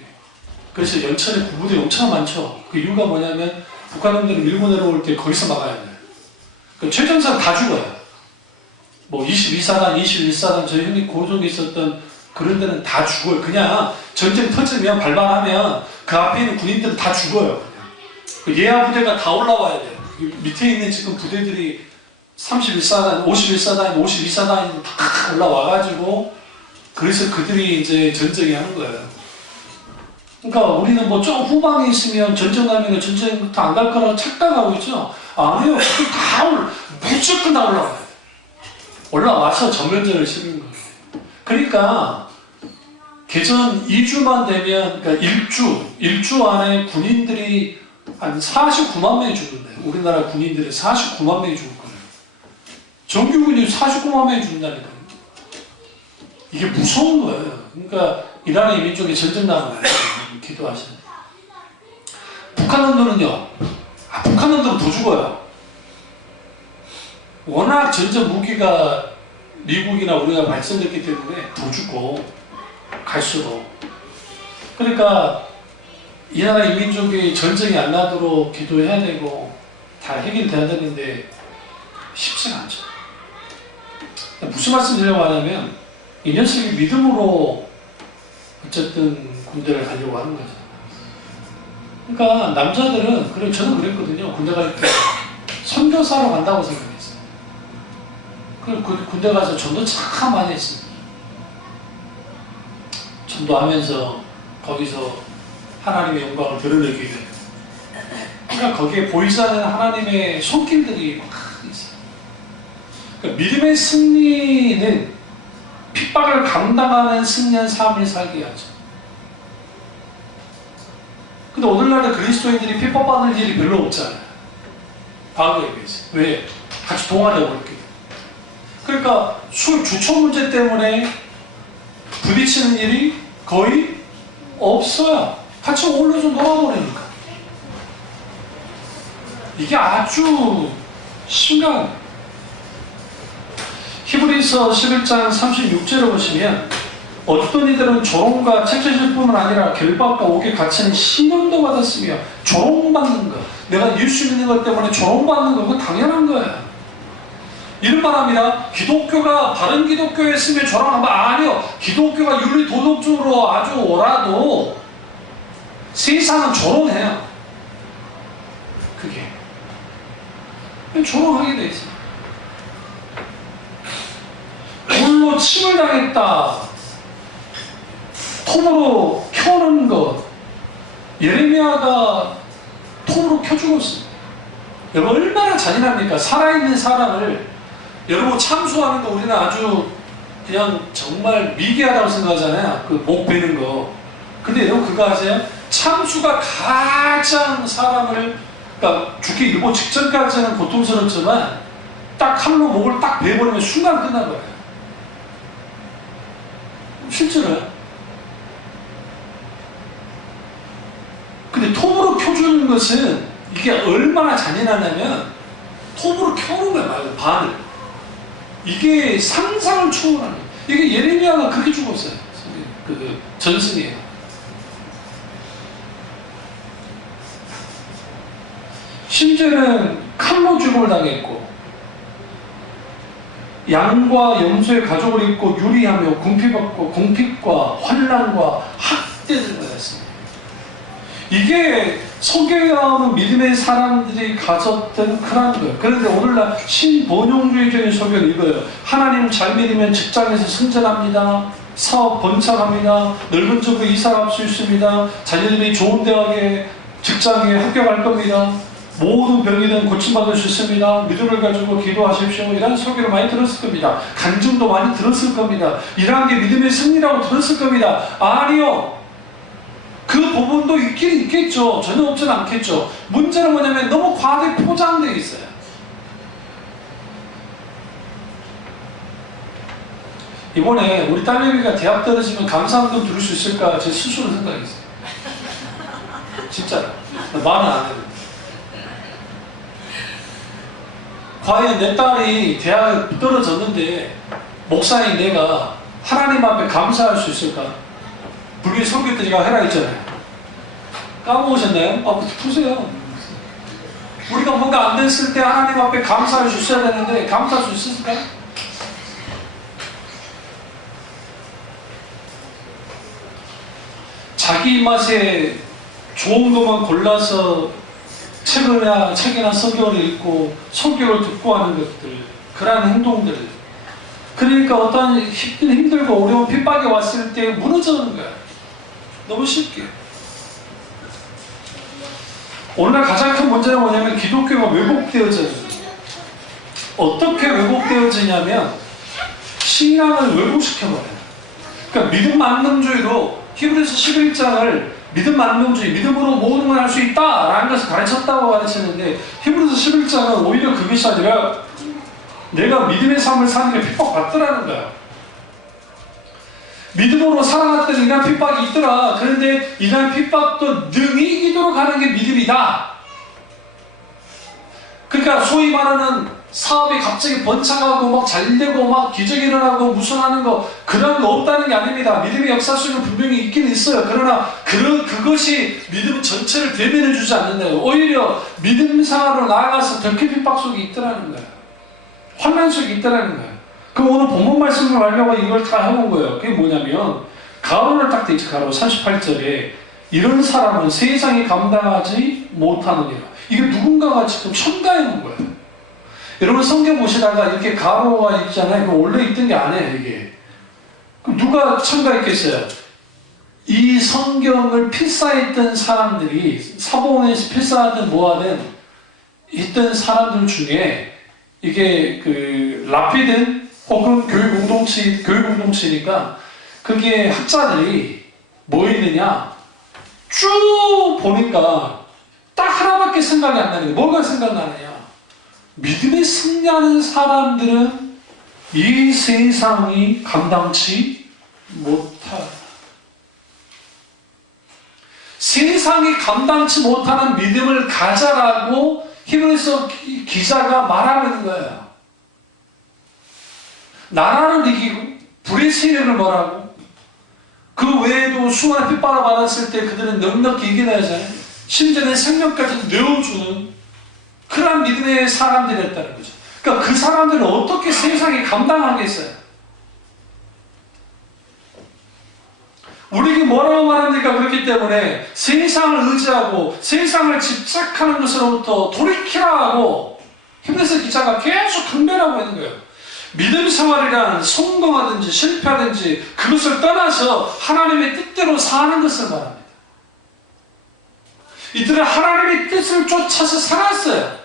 그래서 연천에 부부들이 엄청 많죠. 그 이유가 뭐냐면 북한놈들이 밀고 내려올 때 거기서 막아야 돼요. 그러니까 최전선 다 죽어요. 22사단, 21사단, 저희 형이 고속에 있었던 그런 데는 다 죽어요. 그냥 전쟁 터지면 발발하면 그 앞에 있는 군인들은 다 죽어요. 그냥. 예하 부대가 다 올라와야 돼요. 밑에 있는 지금 부대들이 31사단, 51사단, 52사단이 다 올라와가지고 그래서 그들이 이제 전쟁에 하는 거예요. 그러니까 우리는 좀 후방에 있으면 전쟁 나면 전쟁부터 안 갈 거라고 착각하고 있죠. 아니요. 무조건 다 올라와요. 올라와서 전면전을 치는 거예요. 그러니까 개전 2주만 되면, 그러니까 일주 안에 군인들이 한 49만 명이 죽는데요. 우리나라 군인들이 49만 명이 죽을 거예요. 정규군이 49만 명이 죽는다니까요. 이게 무서운 거예요. 그러니까 이란의 민족이 전쟁 나는 거예요. 기도하시는. 북한놈들은요, 북한놈들은 더 죽어요. 워낙 전전 무기가 미국이나 우리가 발전됐기 때문에 더 죽고 갈수록. 그러니까 이 나라 인민족이 전쟁이 안 나도록 기도해야 되고 다 해결돼야 되는데 쉽지가 않죠. 무슨 말씀 드리려고 하냐면 이 녀석이 믿음으로 어쨌든 군대를 가려고 하는 거죠. 그러니까 남자들은, 그리고 저는 그랬거든요. 군대 갈 때 선교사로 간다고 생각했어요. 그리고 군대 가서 전도 참 많이 했습니다. 전도하면서 거기서 하나님의 영광을 드러내기 위해. 그러니까 거기에 보이지 않는 하나님의 손길들이 막 있어요. 그러니까 믿음의 승리는 핍박을 감당하는 승리한 삶을 살게 하죠. 근데 오늘날의 그리스도인들이 핍박받는 일이 별로 없잖아요. 과거에 비해서. 왜? 같이 동화되고 있기 때문에. 그러니까 술 주초 문제 때문에 부딪히는 일이 거의 없어요. 같이 어울려서 놀아버리니까. 이게 아주 심각한. 히브리서 11장 36절을 보시면 어떤 이들은 조롱과 책제실 뿐만 아니라 결박과 옥에 갇히는 시련도 받았으며 조롱받는 것, 내가 예수 믿는 것 때문에 조롱받는 거, 그거 당연한 거예요. 이런 말합니다. 기독교가 바른 기독교였으면 조롱하면 아니요. 기독교가 윤리 도덕적으로 아주 오라도 세상은 조롱해요. 그게 조롱하게 돼 있어요. 불로 침을 당했다. 톱으로 켜는 것. 예레미야가 톱으로 켜 죽었어요. 여러분 얼마나 잔인합니까? 살아있는 사람을 여러분 참수하는 거 우리는 아주 그냥 정말 미개하다고 생각하잖아요. 그 목 베는 거. 근데 여러분 그거 아세요? 참수가 가장 사람을, 그러니까 죽기 일보 직전까지는 고통스럽지만 딱 칼로 목을 딱 베버리면 순간 끝난 거예요. 실제로요. 근데 톱으로 켜주는 것은 이게 얼마나 잔인하냐면 톱으로 켜는 거야 말고 반을. 이게 상상을 초월하는 거예요. 이게 예레미야가 그렇게 죽었어요. 그 전승이에요. 심지어는 칼로 죽음을 당했고 양과 염소의 가죽을 입고 유리하며 궁핍받고 궁핍과 환난과 학대를 받았습니다. 이게 성경에 나오는 믿음의 사람들이 가졌던 그런 거예요. 그런데 오늘날 신번영주의적인 설교를 이거예요. 하나님 잘 믿으면 직장에서 승진합니다. 사업 번창합니다. 넓은 지역으로 이사 갈 수 있습니다. 자녀들이 좋은 대학에 직장에 합격할 겁니다. 모든 병이든 고침받을 수 있습니다. 믿음을 가지고 기도하십시오. 이런 설교를 많이 들었을 겁니다. 간증도 많이 들었을 겁니다. 이러한 게 믿음의 승리라고 들었을 겁니다. 아니요. 그 부분도 있긴 있겠죠. 전혀 없지는 않겠죠. 문제는 뭐냐면 너무 과하게 포장되어 있어요. 이번에 우리 딸내미가 대학 떨어지면 감사한금 들을 수 있을까 제 스스로 생각했어요. 진짜로. 말은 안 해요. 과연 내 딸이 대학에 떨어졌는데 목사인 내가 하나님 앞에 감사할 수 있을까? 불교 설교 때 제가 해라 했잖아요. 까먹으셨나요? 푸세요. 우리가 뭔가 안 됐을 때 하나님 앞에 감사할 수 있어야 되는데 감사할 수 있을까? 자기 입맛에 좋은 것만 골라서 책이나 성경을 읽고 성경을 듣고 하는 것들, 그러한 행동들. 그러니까 어떤 힘들고 어려운 핍박이 왔을 때 무너지는 거야. 너무 쉽게. 오늘날 가장 큰 문제는 뭐냐면 기독교가 왜곡되어져요. 어떻게 왜곡되어지냐면 신앙을 왜곡시켜버려요. 그러니까 믿음 만능주의로 히브리서 11장을 믿음 만능주의, 믿음으로 모든 걸 할 수 있다라는 것을 가르쳤다고 가르쳤는데 히브리서 11장은 오히려 그것이 아니라 내가 믿음의 삶을 사는 게 핍박받더라는 거야. 믿음으로 살아갔더니 이러한 핍박이 있더라. 그런데 이러한 핍박도 능히 이도록 하는 게 믿음이다. 그러니까 소위 말하는 사업이 갑자기 번창하고 막 잘되고 막 기적이 일어나고 무슨하는 거 그런 거 없다는 게 아닙니다. 믿음의 역사 속에는 분명히 있긴 있어요. 그러나 그것이 믿음 전체를 대변해 주지 않는다요. 오히려 믿음 생활로 나아가서 더 큰 핍박 속에 있더라는 거예요. 환난 속에 있더라는 거예요. 그럼 오늘 본문 말씀을 하려고 이걸 다 해본 거예요. 그게 뭐냐면 가론을 딱 대지 가론 38절에 이런 사람은 세상이 감당하지 못하느니라. 이게 누군가가 지금 첨가해 놓은 거예요. 여러분 성경 보시다가 이렇게 가로가 있잖아요. 그거 원래 있던 게 아니에요, 이게. 그럼 누가 첨가했겠어요? 이 성경을 필사했던 사람들이 사본에서 필사하든 뭐하든 있던 사람들 중에 이게 라피든 혹은 교육 공동체니까 그게 학자들이 뭐 있느냐 쭉 보니까 딱 하나밖에 생각이 안 나는 거예요. 뭐가 생각나느냐? 믿음에 승리하는 사람들은 이 세상이 감당치 못하다. 세상이 감당치 못하는 믿음을 가져라고 히브리서 기자가 말하는 거예요. 나라를 이기고 불의 세력을 뭐라고 그 외에도 수많은 핍박을 받았을 때 그들은 넉넉히 이겨내잖아요. 심지어는 생명까지 내어주는 그런 믿음의 사람들이었다는 거죠. 그러니까 그 사람들은 어떻게 세상에 감당하겠어요? 우리에게 뭐라고 말합니까? 그렇기 때문에 세상을 의지하고 세상을 집착하는 것으로부터 돌이키라 하고 히브리서 기자가 계속 강변하고 있는 거예요. 믿음 생활이란 성공하든지 실패하든지 그것을 떠나서 하나님의 뜻대로 사는 것을 말합니다. 이들은 하나님의 뜻을 쫓아서 살았어요.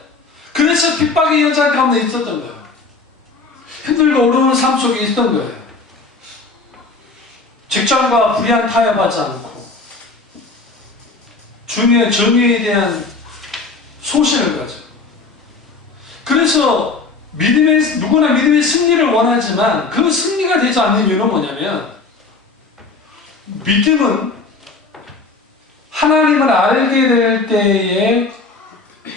그래서 핍박의 여정 가운데 있었던 거예요. 힘들고 어려운 삶 속에 있던 거예요. 직장과 불의한 타협하지 않고 정의에 대한 소신을 가지고 그래서 누구나 믿음의 승리를 원하지만 그 승리가 되지 않는 이유는 뭐냐면 믿음은 하나님을 알게 될 때에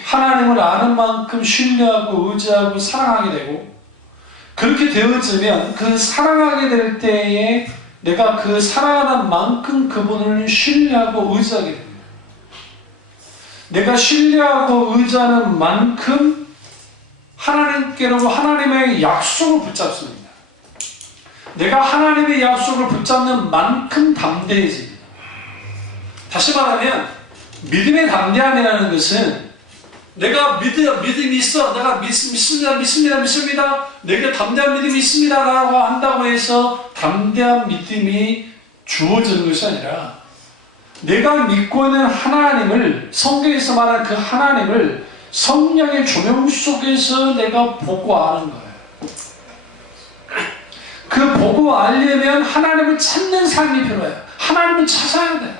하나님을 아는 만큼 신뢰하고 의지하고 사랑하게 되고 그렇게 되어지면 그 사랑하게 될 때에 내가 그 사랑하는 만큼 그분을 신뢰하고 의지하게 됩니다. 내가 신뢰하고 의지하는 만큼 하나님께로 하나님의 약속을 붙잡습니다. 내가 하나님의 약속을 붙잡는 만큼 담대해집니다. 다시 말하면 믿음의 담대함이라는 것은 내가 믿음이 있어. 내가 믿습니다. 내게 담대한 믿음이 있습니다. 라고 한다고 해서 담대한 믿음이 주어지는 것이 아니라 내가 믿고 있는 하나님을 성경에서 말하는 그 하나님을 성령의 조명 속에서 내가 보고 아는 거예요. 그 보고 알려면 하나님을 찾는 삶이 필요해요. 하나님을 찾아야 돼요.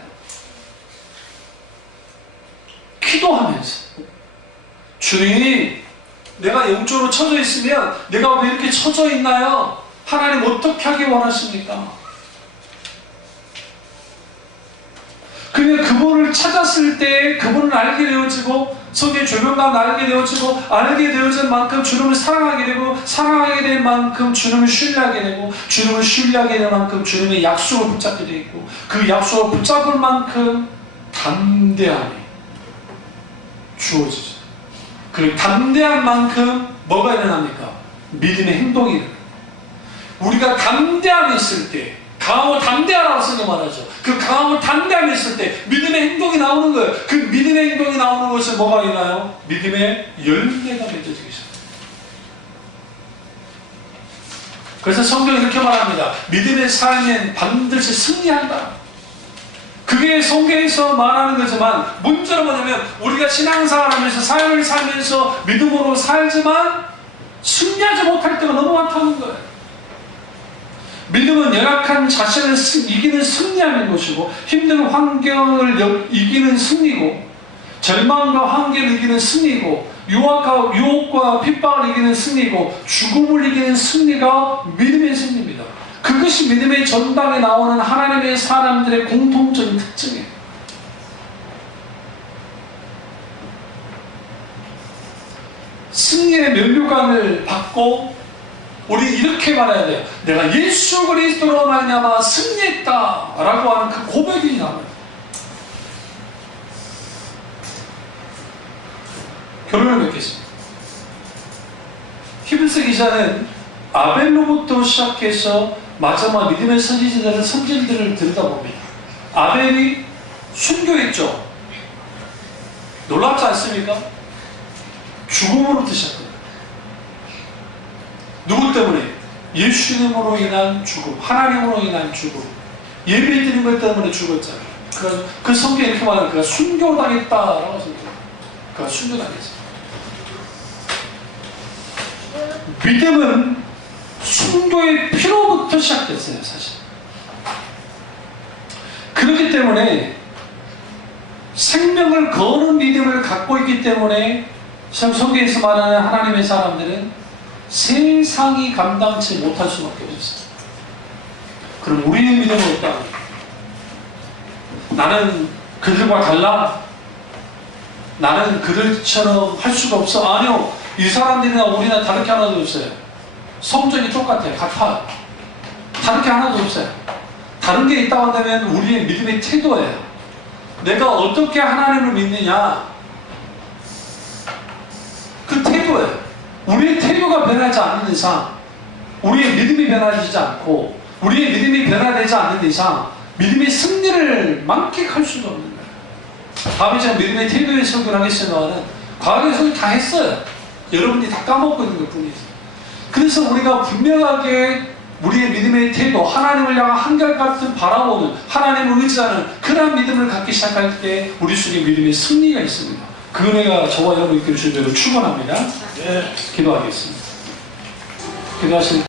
기도하면서 주님, 내가 영적으로 처져 있으면 내가 왜 이렇게 처져 있나요? 하나님 어떻게 하기 원하십니까? 그러면 그분을 찾았을 때 그분을 알게 되어지고 성경의 조명감 알게 되어지고 알게 되어진 만큼 주님을 사랑하게 되고 사랑하게 된 만큼 주님을 신뢰하게 되고 주님을 신뢰하게 된 만큼 주님의 약속을 붙잡게 되어 있고 그 약속을 붙잡을 만큼 담대함이 주어지죠. 그 담대한 만큼 뭐가 일어납니까? 믿음의 행동이 일어납니다. 우리가 담대함이 있을 때 강하고 담대하라고 성경 말하죠. 그 강하고 담대함이 있을 때 믿음의 행동이 나오는 거예요. 그 믿음의 행동이 나오는 것은 뭐가 있나요? 믿음의 열매가 맺어지기 시작합니다. 그래서 성경이 이렇게 말합니다. 믿음의 삶엔 반드시 승리한다. 그게 성경에서 말하는 거지만 문제는 뭐냐면 우리가 신앙생활 하면서 삶을 살면서 믿음으로 살지만 승리하지 못할 때가 너무 많다는 거예요. 믿음은 열악한 자신을 이기는 승리하는 것이고, 힘든 환경을 이기는 승리고, 절망과 한계를 이기는 승리고, 유혹과 핍박을 이기는 승리고, 죽음을 이기는 승리가 믿음의 승리입니다. 그것이 믿음의 전당에 나오는 하나님의 사람들의 공통적인 특징이에요. 승리의 면류관을 받고 우리 이렇게 말해야 돼요. 내가 예수 그리스도로 말미암아 승리했다 라고 하는 그 고백이 나와요. 결론을 맺겠습니다. 히브리서 기자는 아벨로부터 시작해서 마지막 믿음의 선진들을 들여다봅니다. 아벨이 순교했죠. 놀랍지 않습니까? 죽음으로부터 시작합니다. 누구 때문에? 예수님으로 인한 죽음, 하나님으로 인한 죽음, 예배드린 것 때문에 죽었잖아요. 그 성경에 이렇게 말하는, 그가 순교당했다라고 생각해요. 그가 순교당했어요. 믿음은 순교의 피로부터 시작됐어요, 사실. 그렇기 때문에 생명을 거는 믿음을 갖고 있기 때문에 성경에서 말하는 하나님의 사람들은 세상이 감당치 못할 수밖에 없었어요. 그럼 우리의 믿음은 어떠한? 나는 그들과 달라? 나는 그들처럼 할 수가 없어? 아니요. 이 사람들이나 우리나 다를 게 하나도 없어요. 성전이 똑같아요. 같아요. 다를 게 하나도 없어요. 다른 게 있다고 한다면 우리의 믿음의 태도예요. 내가 어떻게 하나님을 믿느냐, 그 태도예요. 우리의 태도가 변하지 않는 이상, 우리의 믿음이 변하지 않고, 우리의 믿음이 변화되지 않는 이상 믿음의 승리를 만끽할 수가 없는 거예요. 다음에 제가 믿음의 태도의 설교를 하겠습니다만, 과거의 설교 다 했어요. 여러분이 다 까먹고 있는 것 뿐이죠. 그래서 우리가 분명하게 우리의 믿음의 태도, 하나님을 향한 한결같은 바라보는, 하나님을 의지하는 그러한 믿음을 갖기 시작할 때 우리 속에 믿음의 승리가 있습니다. 그 은혜가 저와 여러분께 주시기를 축원합니다. 기도하겠습니다. 기도하실